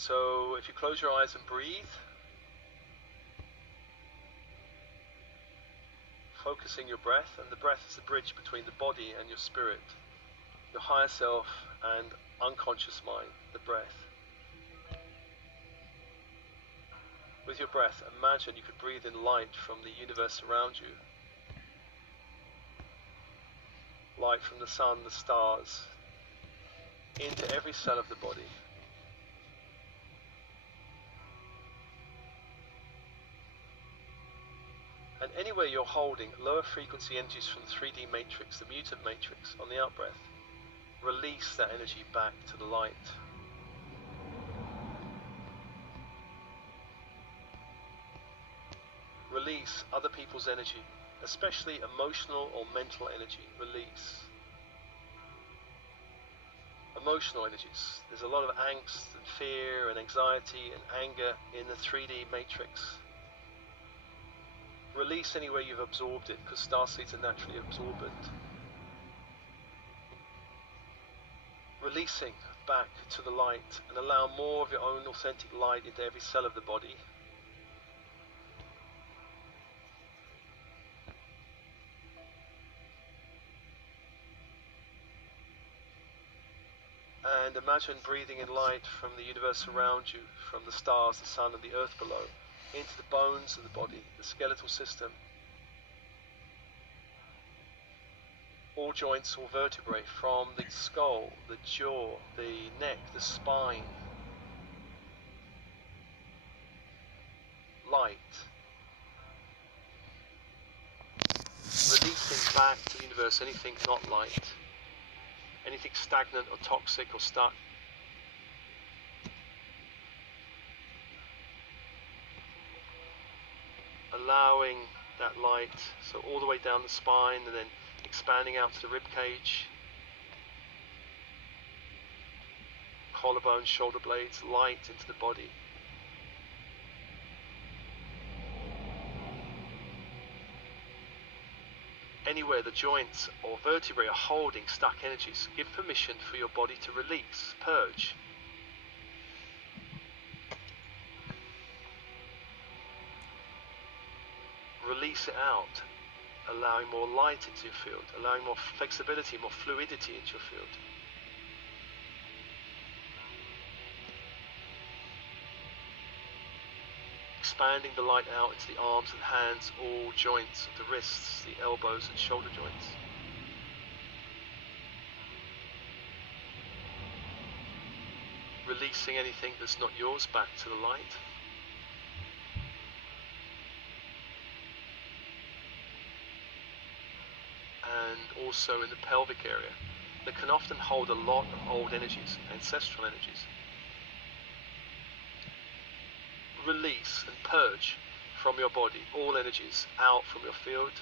So if you close your eyes and breathe, focusing your breath, and the breath is the bridge between the body and your spirit, your higher self and unconscious mind, the breath. With your breath, imagine you could breathe in light from the universe around you. Light from the sun, the stars, into every cell of the body. And anywhere you're holding lower frequency energies from the 3D matrix, the mutant matrix, on the out-breath, release that energy back to the light. Release other people's energy, especially emotional or mental energy. Release. Emotional energies. There's a lot of angst and fear and anxiety and anger in the 3D matrix. Release anywhere you've absorbed it, because starseeds are naturally absorbent. Releasing back to the light, and allow more of your own authentic light into every cell of the body. And imagine breathing in light from the universe around you, from the stars, the sun and the earth below, into the bones of the body, the skeletal system. All joints, all vertebrae, from the skull, the jaw, the neck, the spine. Light. Releasing back to the universe anything not light. Anything stagnant or toxic or stuck. Allowing that light, so all the way down the spine and then expanding out to the rib cage, collarbones, shoulder blades, light into the body. Anywhere the joints or vertebrae are holding stuck energies, give permission for your body to release, purge. Release it out, allowing more light into your field, allowing more flexibility, more fluidity into your field. Expanding the light out into the arms and hands, all joints, the wrists, the elbows and shoulder joints. Releasing anything that's not yours back to the light. And also in the pelvic area, that can often hold a lot of old energies, ancestral energies. Release and purge from your body all energies out from your field.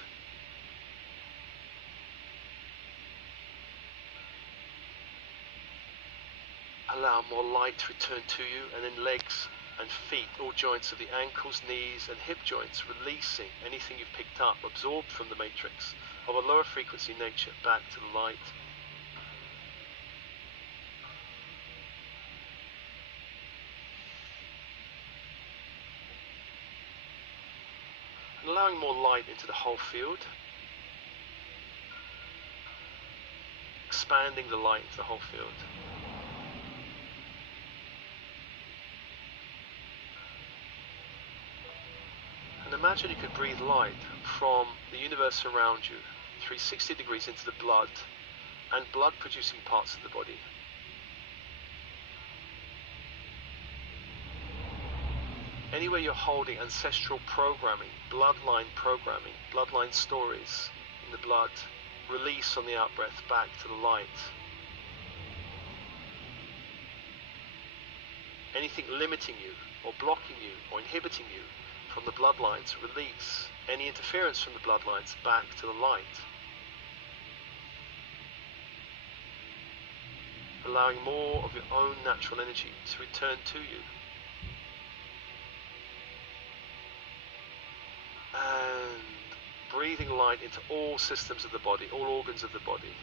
Allow more light to return to you, and then legs and feet, all joints of the ankles, knees and hip joints, releasing anything you've picked up, absorbed from the matrix of a lower frequency nature back to the light. And allowing more light into the whole field. Expanding the light into the whole field. And imagine you could breathe light from the universe around you, 360 degrees into the blood and blood producing parts of the body. Anywhere you're holding ancestral programming, bloodline stories in the blood, release on the out-breath back to the light. Anything limiting you or blocking you or inhibiting you from the bloodlines, release. Any interference from the bloodlines back to the light. Allowing more of your own natural energy to return to you. And breathing light into all systems of the body, all organs of the body.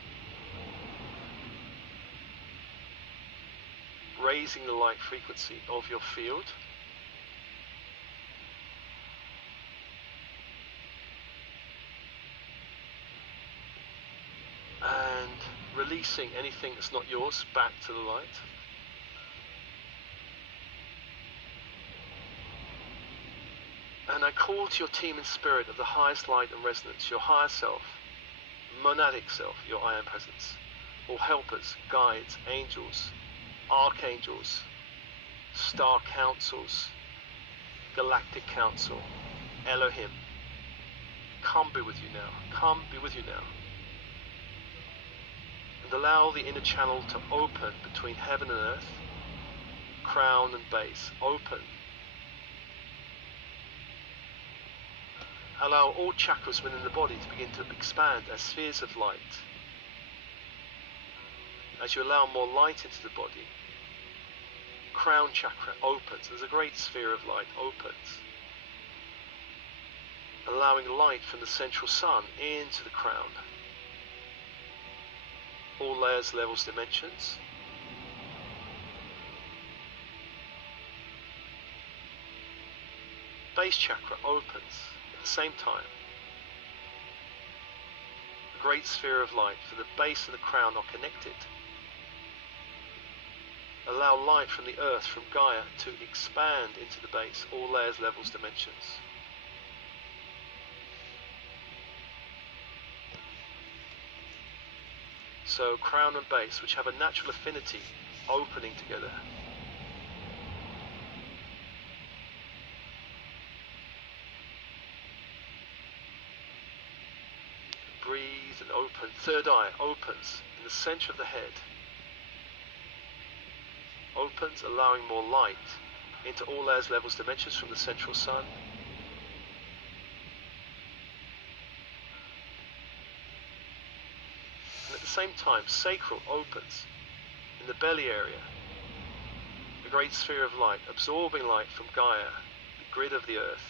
raising the light frequency of your field. And releasing anything that's not yours back to the light. And I call to your team in spirit of the highest light and resonance, your higher self, monadic self, your I Am Presence, all helpers, guides, angels, archangels, star councils, galactic council, Elohim. Come be with you now. Come be with you now. And allow the inner channel to open between heaven and earth, crown and base. Open. Allow all chakras within the body to begin to expand as spheres of light. As you allow more light into the body, crown chakra opens. There's a great sphere of light opens, allowing light from the central sun into the crown. All layers, levels, dimensions. Base chakra opens at the same time. A great sphere of light for the base and the crown are connected. Allow light from the earth, from Gaia, to expand into the base, all layers, levels, dimensions. So crown and base, which have a natural affinity, opening together. Breathe and open. Third eye opens in the center of the head. Opens, allowing more light into all layers, levels, dimensions from the central sun. And at the same time, sacral opens in the belly area. A great sphere of light, absorbing light from Gaia, the grid of the earth.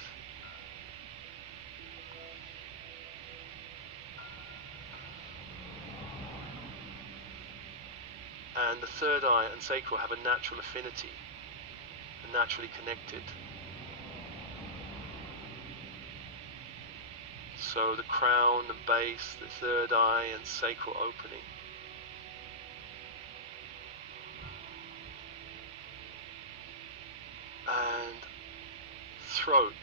And the third eye and sacral have a natural affinity, and naturally connected. So the crown and base, the third eye and sacral opening. And throat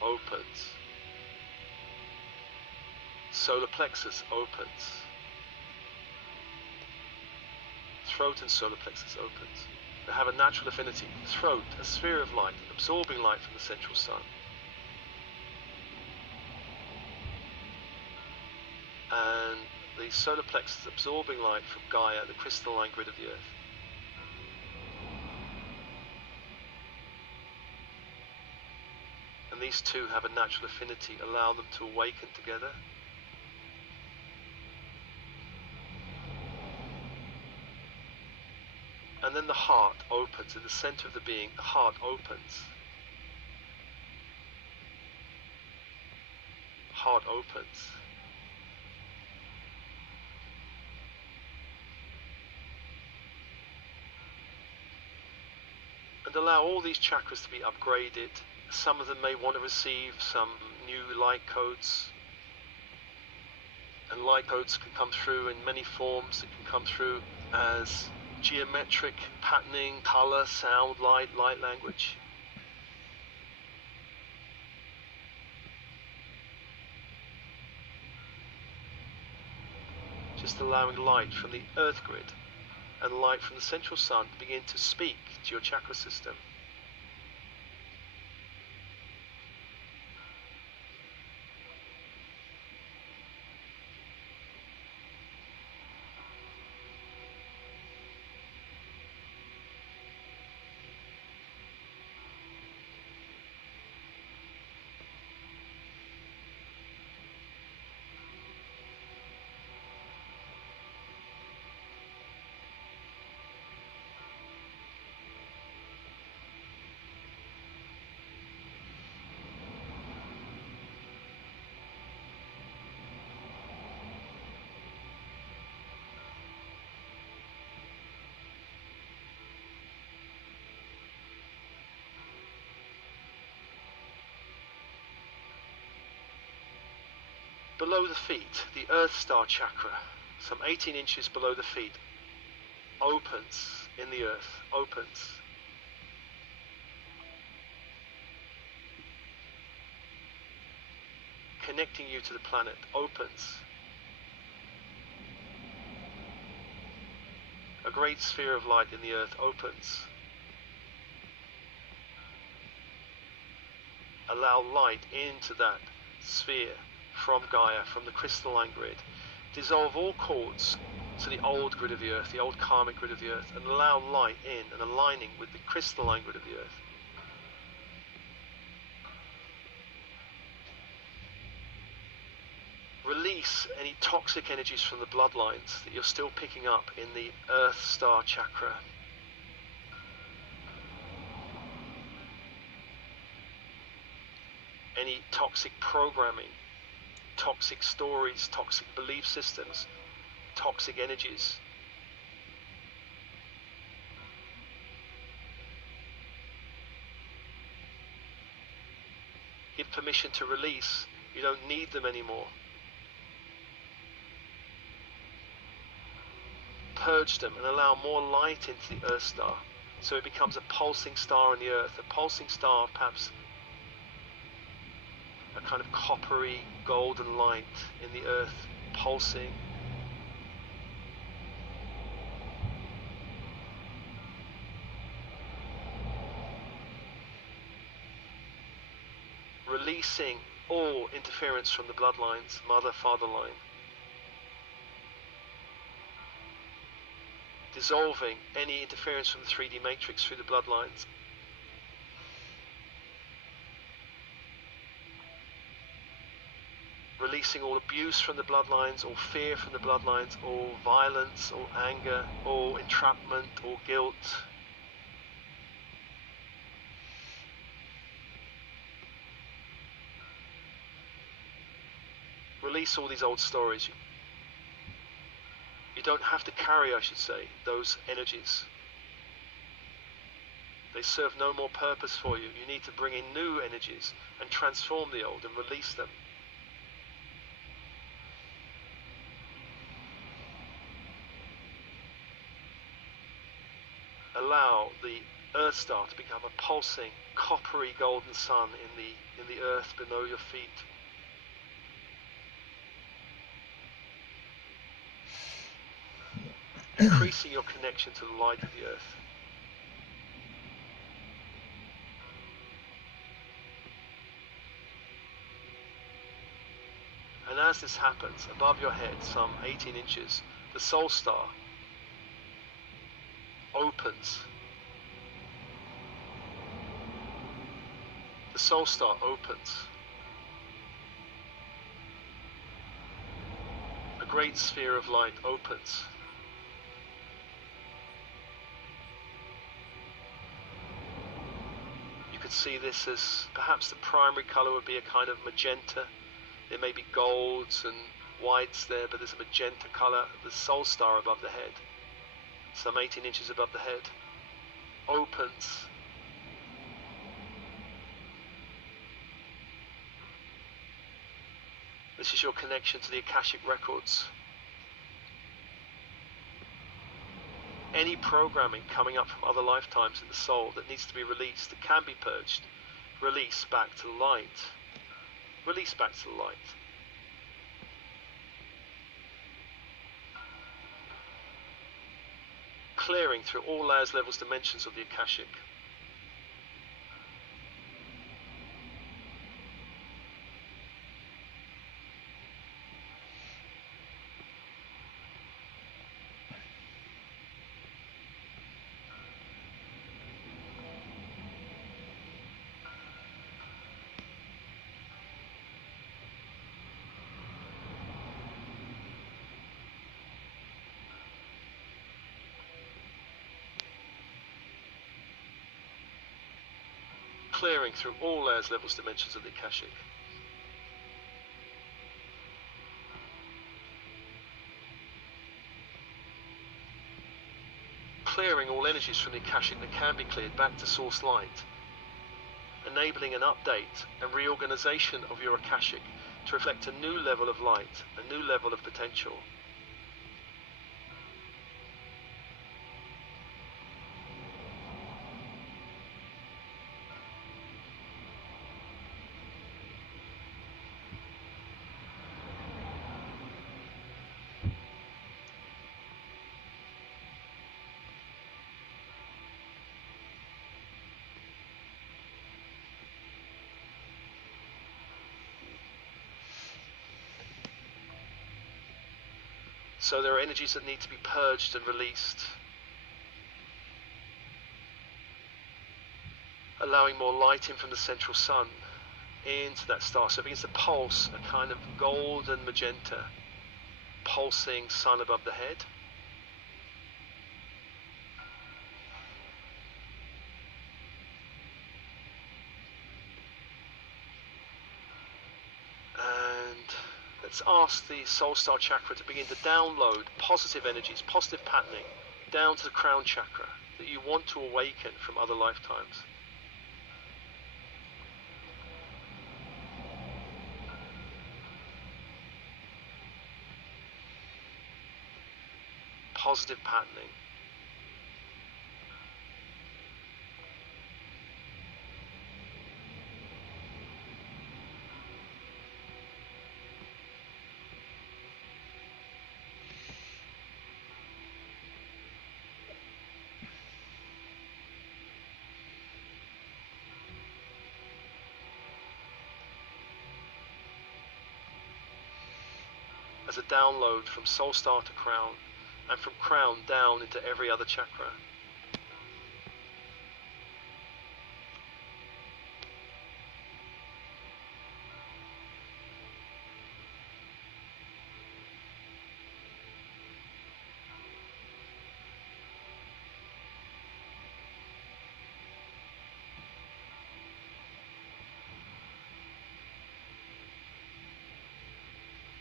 opens. Solar plexus opens. Throat and solar plexus opens. They have a natural affinity. Throat, a sphere of light, absorbing light from the central sun. And the solar plexus absorbing light from Gaia, the crystalline grid of the earth. And these two have a natural affinity, allow them to awaken together. And then the heart opens, in the center of the being, the heart opens. Heart opens. And allow all these chakras to be upgraded. Some of them may want to receive some new light codes. And light codes can come through in many forms. It can come through as geometric patterning, color, sound, light language. Just allowing light from the earth grid and light from the central sun to begin to speak to your chakra system. Below the feet, the Earth Star chakra, some 18 inches below the feet, opens in the earth, opens. Connecting you to the planet, opens. A great sphere of light in the earth opens. Allow light into that sphere from Gaia, from the crystalline grid. Dissolve all cords to the old grid of the earth, the old karmic grid of the earth, and allow light in and aligning with the crystalline grid of the earth. Release any toxic energies from the bloodlines that you're still picking up in the Earth Star chakra. Any toxic programming, toxic stories, toxic belief systems, toxic energies. Give permission to release. You don't need them anymore. Purge them and allow more light into the Earth Star, so it becomes a pulsing star in the earth, a pulsing star of perhaps a kind of coppery golden light in the earth, pulsing. Releasing all interference from the bloodlines, mother-father line. Dissolving any interference from the 3D matrix through the bloodlines. Releasing all abuse from the bloodlines, all fear from the bloodlines, all violence, all anger, all entrapment, all guilt. Release all these old stories. You don't have to carry, I should say, those energies. They serve no more purpose for you. You need to bring in new energies and transform the old and release them. Allow the Earth Star to become a pulsing, coppery golden sun in the earth below your feet. Increasing your connection to the light of the earth. And as this happens, above your head, some 18 inches, the Soul Star opens. The Soul Star opens. A great sphere of light opens. See this as perhaps the primary color would be a kind of magenta. There may be golds and whites there, but there's a magenta color. The Soul Star above the head, some 18 inches above the head, opens. This is your connection to the Akashic records. Any programming coming up from other lifetimes in the soul that needs to be released, that can be purged, release back to the light. Release back to the light. Clearing through all layers, levels, dimensions of the Akashic. Clearing through all layers, levels, dimensions of the Akashic. Clearing all energies from the Akashic that can be cleared back to source light. Enabling an update and reorganization of your Akashic to reflect a new level of light, a new level of potential. So there are energies that need to be purged and released, allowing more light in from the central sun into that star. So it begins to pulse, a kind of golden magenta, pulsing sun above the head. And let's ask the soul star chakra to begin to download positive energies, positive patterning, down to the crown chakra that you want to awaken from other lifetimes. Positive patterning. As a download from soul star to crown, and from crown down into every other chakra.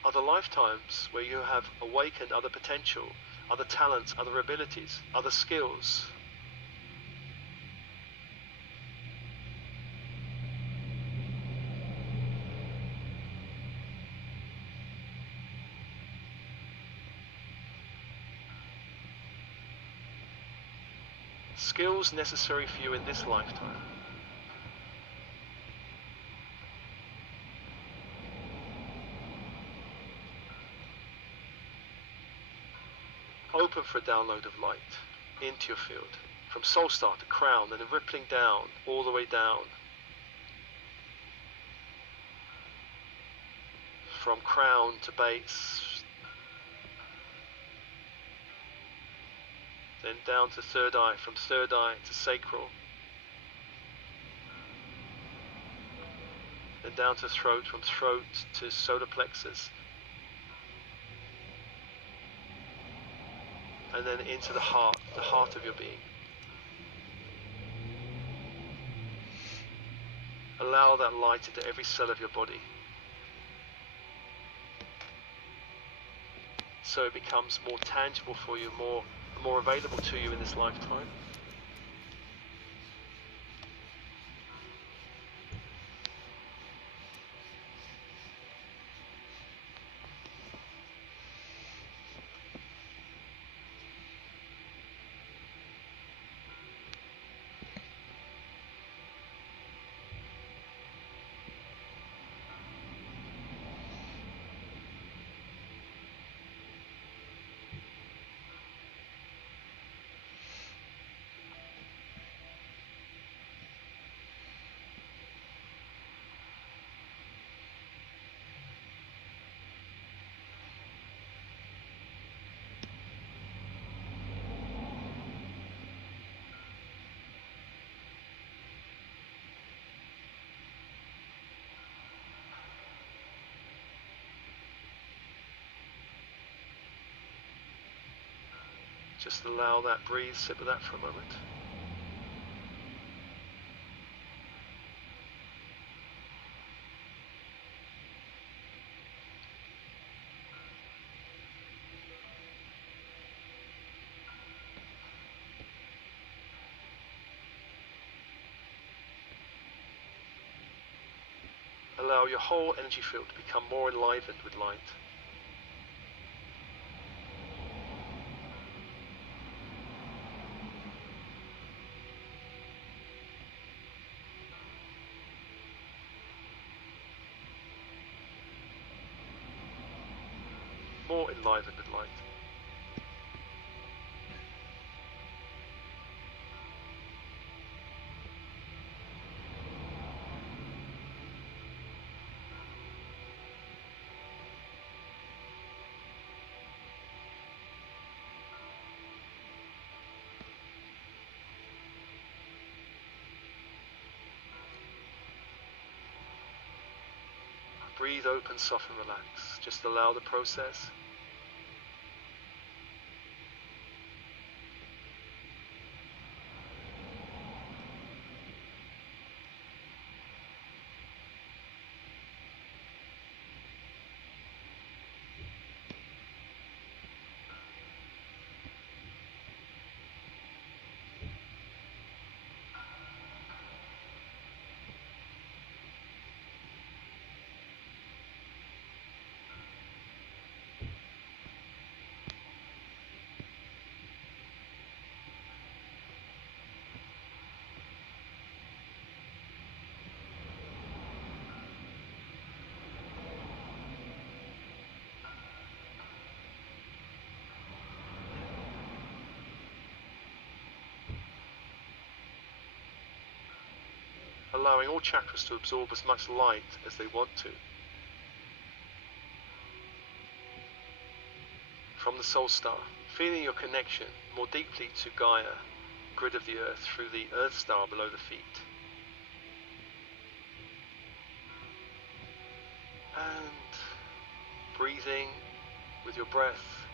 Other lifetimes where you have awakened other potential, other talents, other abilities, other skills. Skills necessary for you in this lifetime. Open for a download of light into your field, from soul star to crown, and then rippling down, all the way down. From crown to base, then down to third eye, from third eye to sacral, then down to throat, from throat to solar plexus, and then into the heart of your being. Allow that light into every cell of your body, so it becomes more tangible for you, more available to you in this lifetime. Just allow that, breathe, sit with that for a moment. Allow your whole energy field to become more enlivened with light. More enlivened with light. Breathe open, soften, relax. Just allow the process. Allowing all chakras to absorb as much light as they want to. From the soul star, feeling your connection more deeply to Gaia, grid of the earth, through the earth star below the feet. And breathing with your breath,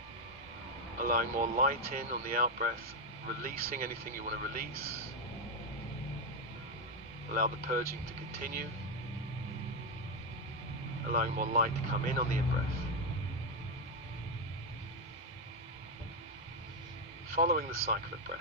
allowing more light in on the out breath, releasing anything you want to release. Allow the purging to continue, allowing more light to come in on the in-breath. Following the cycle of breath.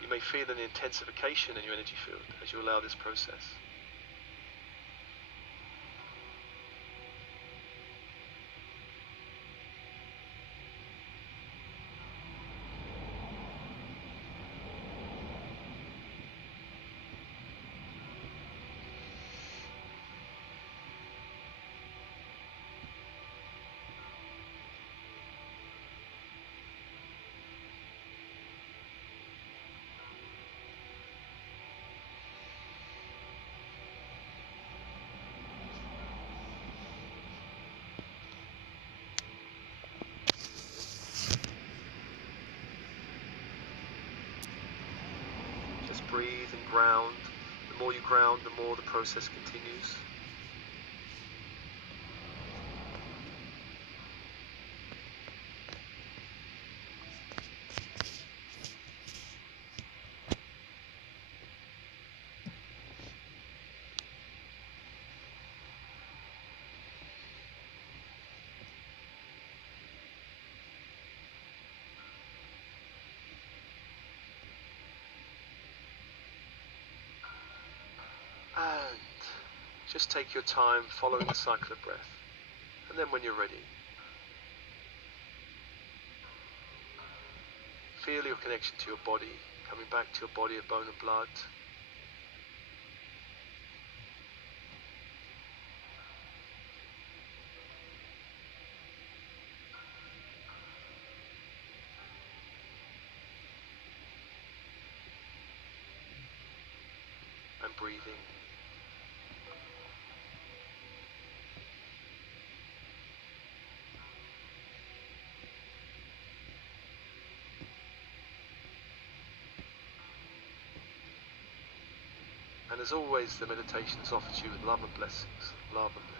You may feel an intensification in your energy field as you allow this process. Breathe and ground. The more you ground, the more the process continues. And just take your time following the cycle of breath. And then when you're ready, feel your connection to your body coming back to your body of bone and blood. And breathing. And as always, the meditation is offered to you with love and blessings. Love and blessings.